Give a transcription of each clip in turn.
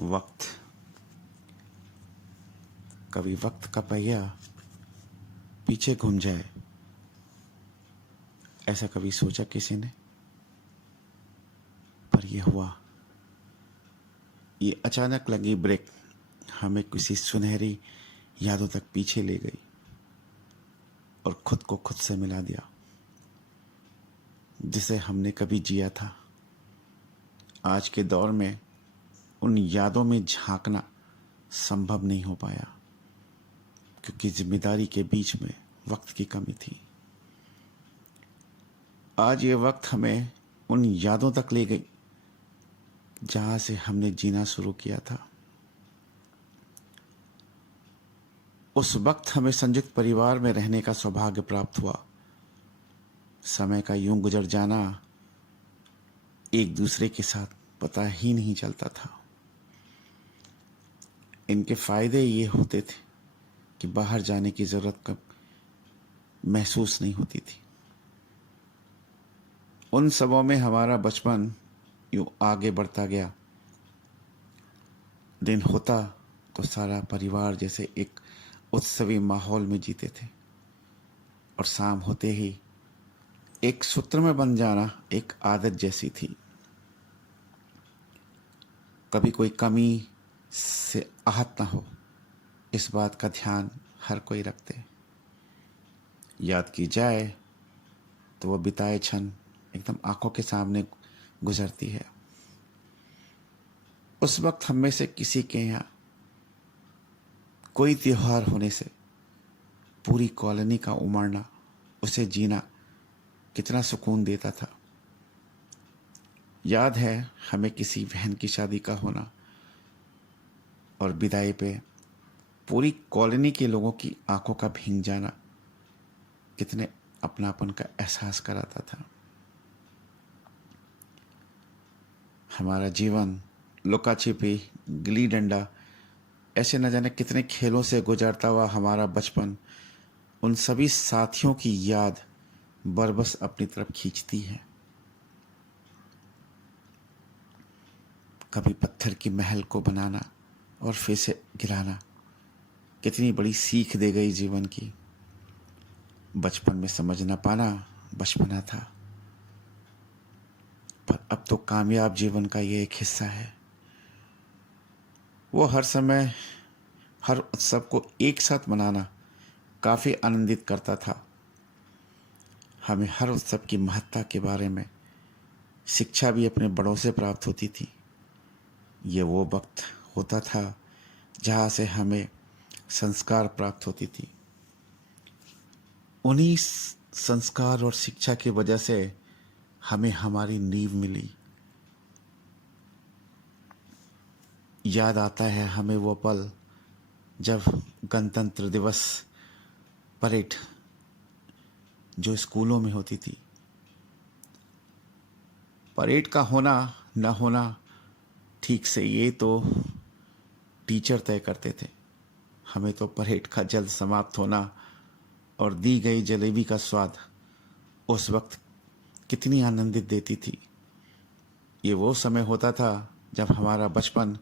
वक्त। कभी वक्त का पहिया पीछे घूम जाए, ऐसा कभी सोचा किसी ने? पर यह हुआ। ये अचानक लगी ब्रेक हमें किसी सुनहरी यादों तक पीछे ले गई और खुद को खुद से मिला दिया, जिसे हमने कभी जिया था। आज के दौर में उन यादों में झांकना संभव नहीं हो पाया, क्योंकि जिम्मेदारी के बीच में वक्त की कमी थी। आज ये वक्त हमें उन यादों तक ले गई जहां से हमने जीना शुरू किया था। उस वक्त हमें संयुक्त परिवार में रहने का सौभाग्य प्राप्त हुआ। समय का यूं गुजर जाना एक दूसरे के साथ पता ही नहीं चलता था। इनके फायदे ये होते थे कि बाहर जाने की जरूरत कब महसूस नहीं होती थी। उन सबों में हमारा बचपन यूं आगे बढ़ता गया। दिन होता तो सारा परिवार जैसे एक उत्सवी माहौल में जीते थे, और शाम होते ही एक सूत्र में बन जाना एक आदत जैसी थी। कभी कोई कमी से आहत ना हो, इस बात का ध्यान हर कोई रखते। याद की जाए तो वह बिताए क्षण एकदम आंखों के सामने गुजरती है। उस वक्त हम में से किसी के यहाँ कोई त्योहार होने से पूरी कॉलोनी का उमड़ना, उसे जीना कितना सुकून देता था। याद है हमें किसी बहन की शादी का होना और विदाई पे पूरी कॉलोनी के लोगों की आंखों का भींग जाना कितने अपनापन का एहसास कराता था। हमारा जीवन लुका छिपी, गिल्ली डंडा, ऐसे न जाने कितने खेलों से गुजरता हुआ हमारा बचपन उन सभी साथियों की याद बरबस अपनी तरफ खींचती है। कभी पत्थर की महल को बनाना और फिर से गिराना कितनी बड़ी सीख दे गई जीवन की। बचपन में समझ न पाना बचपना था, पर अब तो कामयाब जीवन का ये एक हिस्सा है। वो हर समय हर उत्सव को एक साथ मनाना काफ़ी आनंदित करता था। हमें हर उत्सव की महत्ता के बारे में शिक्षा भी अपने बड़ों से प्राप्त होती थी। ये वो वक्त होता था जहाँ से हमें संस्कार प्राप्त होती थी। उन्हीं संस्कार और शिक्षा की वजह से हमें हमारी नींव मिली। याद आता है हमें वो पल जब गणतंत्र दिवस परेड जो स्कूलों में होती थी। परेड का होना न होना ठीक से ये तो टीचर तय करते थे। हमें तो परेड का जल्द समाप्त होना और दी गई जलेबी का स्वाद उस वक्त कितनी आनंदित देती थी। ये वो समय होता था जब हमारा बचपन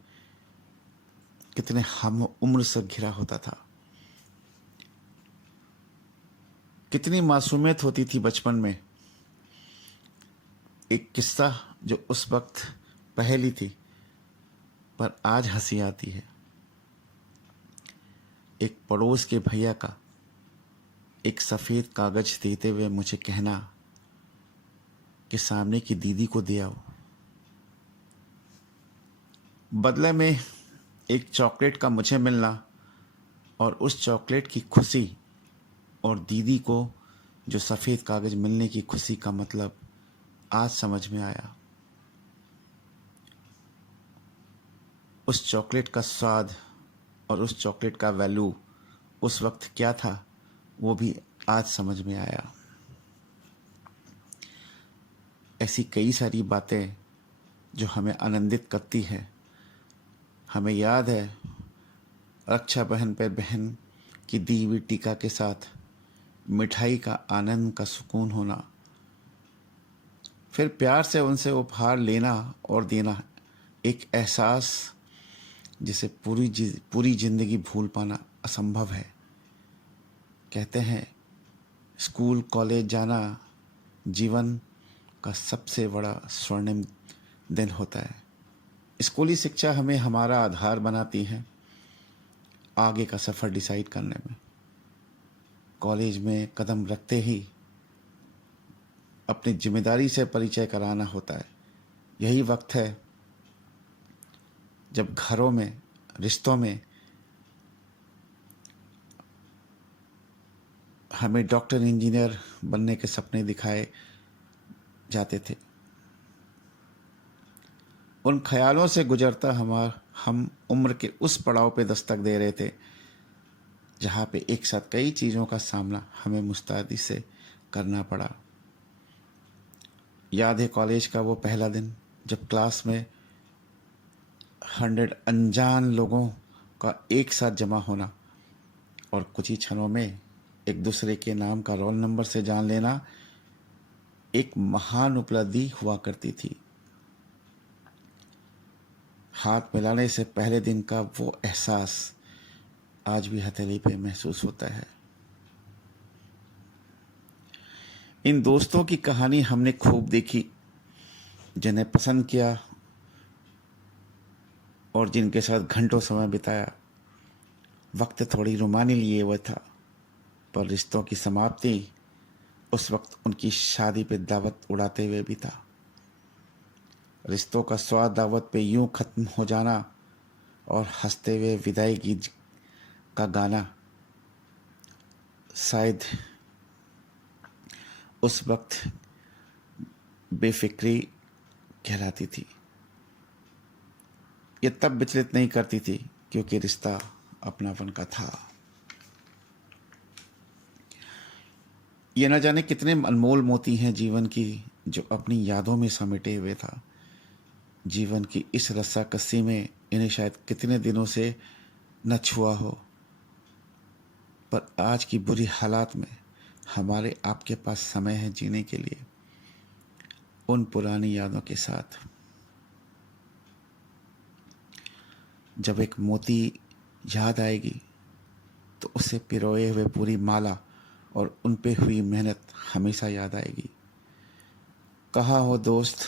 कितने हम उम्र से घिरा होता था। कितनी मासूमियत होती थी बचपन में। एक किस्सा जो उस वक्त पहेली थी पर आज हंसी आती है। एक पड़ोस के भैया का एक सफ़ेद कागज देते हुए मुझे कहना कि सामने की दीदी को दे आओ। बदले में एक चॉकलेट का मुझे मिलना और उस चॉकलेट की खुशी और दीदी को जो सफ़ेद कागज मिलने की खुशी का मतलब आज समझ में आया। उस चॉकलेट का स्वाद और उस चॉकलेट का वैल्यू उस वक्त क्या था वो भी आज समझ में आया। ऐसी कई सारी बातें जो हमें आनंदित करती है। हमें याद है रक्षाबंधन पर बहन की दी हुई टीका के साथ मिठाई का आनंद का सुकून होना, फिर प्यार से उनसे उपहार लेना और देना, एक एहसास जिसे पूरी जिंदगी भूल पाना असंभव है। कहते हैं स्कूल कॉलेज जाना जीवन का सबसे बड़ा स्वर्णिम दिन होता है। स्कूली शिक्षा हमें हमारा आधार बनाती है आगे का सफ़र डिसाइड करने में। कॉलेज में कदम रखते ही अपनी जिम्मेदारी से परिचय कराना होता है। यही वक्त है जब घरों में, रिश्तों में हमें डॉक्टर इंजीनियर बनने के सपने दिखाए जाते थे। उन ख्यालों से गुजरता हम उम्र के उस पड़ाव पे दस्तक दे रहे थे जहाँ पे एक साथ कई चीज़ों का सामना हमें मुस्तैदी से करना पड़ा। याद है कॉलेज का वो पहला दिन जब क्लास में 100 अनजान लोगों का एक साथ जमा होना और कुछ ही क्षणों में एक दूसरे के नाम का रोल नंबर से जान लेना एक महान उपलब्धि हुआ करती थी। हाथ मिलाने से पहले दिन का वो एहसास आज भी हथेली पे महसूस होता है। इन दोस्तों की कहानी हमने खूब देखी, जिन्हें पसंद किया और जिनके साथ घंटों समय बिताया। वक्त थोड़ी रुमानी लिए हुआ था, पर रिश्तों की समाप्ति उस वक्त उनकी शादी पे दावत उड़ाते हुए भी था। रिश्तों का स्वाद दावत पे यूं खत्म हो जाना और हंसते हुए विदाई गीत का गाना शायद उस वक्त बेफिक्री कहलाती थी। ये तब विचलित नहीं करती थी क्योंकि रिश्ता अपनापन का था। ये न जाने कितने अनमोल मोती हैं जीवन की जो अपनी यादों में समेटे हुए था। जीवन की इस रस्साकस्सी में इन्हें शायद कितने दिनों से न छुआ हो, पर आज की बुरी हालात में हमारे आपके पास समय है जीने के लिए उन पुरानी यादों के साथ। जब एक मोती याद आएगी तो उसे पिरोए हुए पूरी माला और उन पे हुई मेहनत हमेशा याद आएगी। कहा हो दोस्त,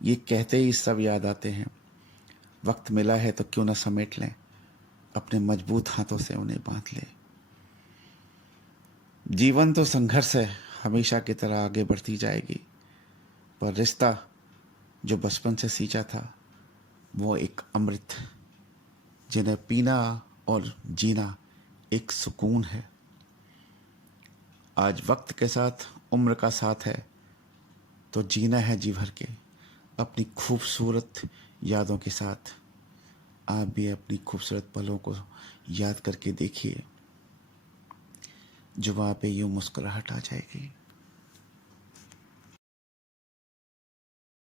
ये कहते ही सब याद आते हैं। वक्त मिला है तो क्यों न समेट लें, अपने मजबूत हाथों से उन्हें बांध लें। जीवन तो संघर्ष है, हमेशा की तरह आगे बढ़ती जाएगी, पर रिश्ता जो बचपन से सींचा था वो एक अमृत, जिन्हें पीना और जीना एक सुकून है। आज वक्त के साथ उम्र का साथ है तो जीना है जी भर के अपनी खूबसूरत यादों के साथ। आप भी अपनी खूबसूरत पलों को याद करके देखिए, जुबां पे यूं मुस्कुराहट आ जाएगी।